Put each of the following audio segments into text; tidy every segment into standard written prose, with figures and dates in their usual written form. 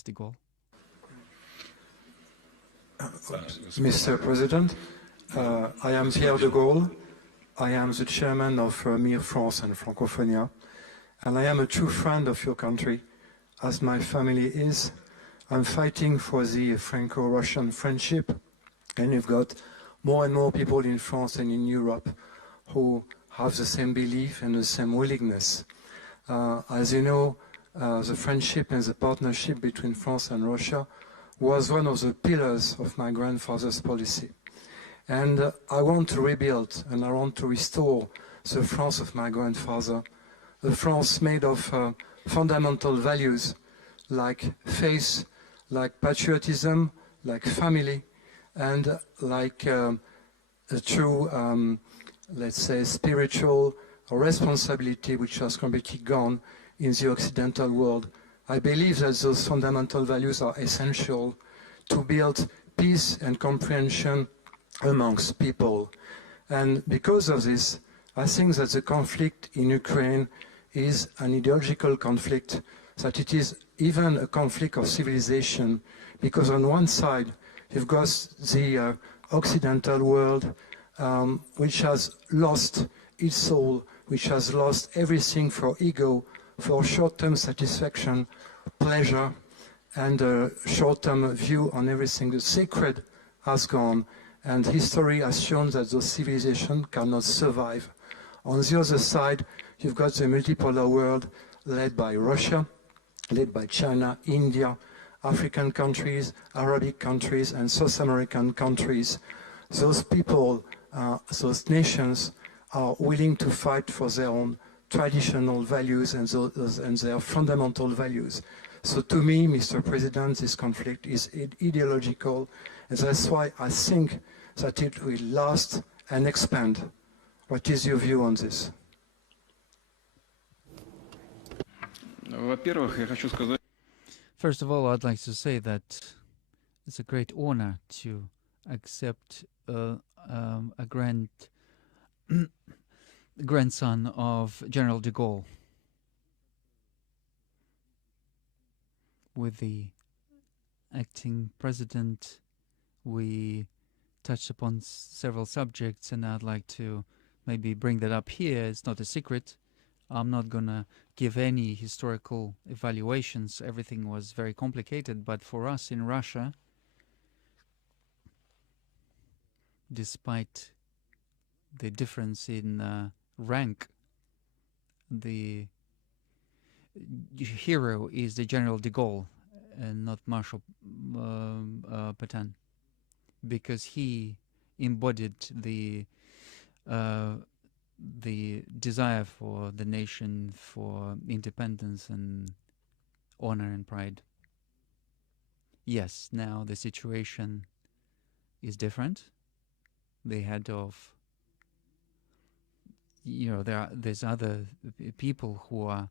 Ms. de Gaulle. Mr. President, I am Pierre de Gaulle. I am the chairman of MIR France and Francophonia, and I am a true friend of your country, as my family is. I'm fighting for the Franco-Russian friendship, and you've got more and more people in France and in Europe who have the same belief and the same willingness. As you know, the friendship and the partnership between France and Russia was one of the pillars of my grandfather's policy. And I want to rebuild and I want to restore the France of my grandfather, a France made of fundamental values like faith, like patriotism, like family, and like a true, let's say, spiritual responsibility which has completely gone in the Occidental world. I believe that those fundamental values are essential to build peace and comprehension amongst people. And because of this, I think that the conflict in Ukraine is an ideological conflict, that it is even a conflict of civilization, because on one side, you've got the Occidental world, which has lost its soul, which has lost everything for ego, for short-term satisfaction, pleasure, and a short-term view on everything. The sacred has gone, and history has shown that those civilizations cannot survive. On the other side, you've got the multipolar world led by Russia, led by China, India, African countries, Arabic countries, and South American countries. Those people, those nations are willing to fight for their own traditional values and their fundamental values. So to me, Mr. President, this conflict is ideological, and that's why I think that it will last and expand. What is your view on this? First of all, I'd like to say that it's a great honor to accept a grandson of General de Gaulle. With the acting president, we touched upon several subjects, and I'd like to maybe bring that up here. It's not a secret. I'm not going to give any historical evaluations. Everything was very complicated, but for us in Russia, despite the difference in rank, the hero is the General de Gaulle and not Marshal Pétain, because he embodied the desire for the nation, for independence and honor and pride. Yes, now the situation is different. The head of, there's other people who are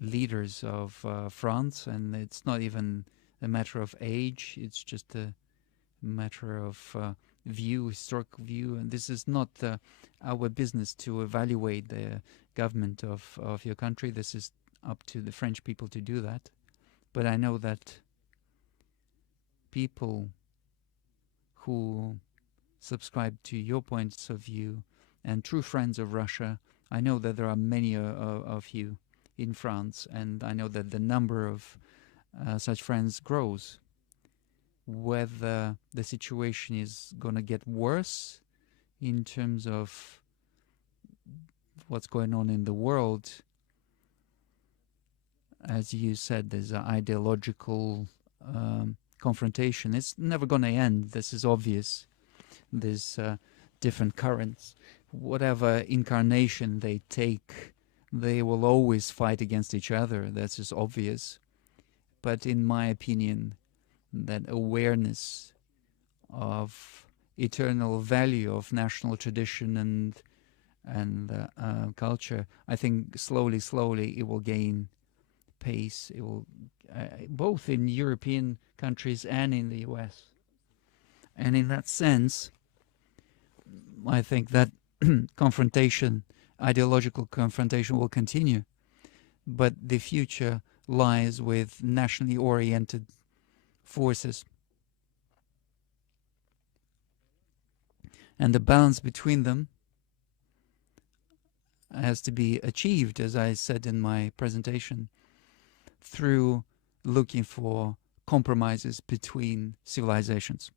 leaders of France, and it's not even a matter of age, it's just a matter of view, historical view, and this is not our business to evaluate the government of your country. This is up to the French people to do that. But I know that people who subscribe to your points of view and true friends of Russia, I know that there are many of you in France, and I know that the number of such friends grows. Whether the situation is going to get worse in terms of what's going on in the world, as you said, there's an ideological confrontation. It's never going to end. This is obvious. There's different currents. Whatever incarnation they take, they will always fight against each other. That's just obvious. But in my opinion, that awareness of eternal value of national tradition and culture, I think slowly it will gain pace. It will both in European countries and in the US. And in that sense, I think that confrontation, ideological confrontation, will continue. But the future lies with nationally oriented forces. And the balance between them has to be achieved, as I said in my presentation, through looking for compromises between civilizations.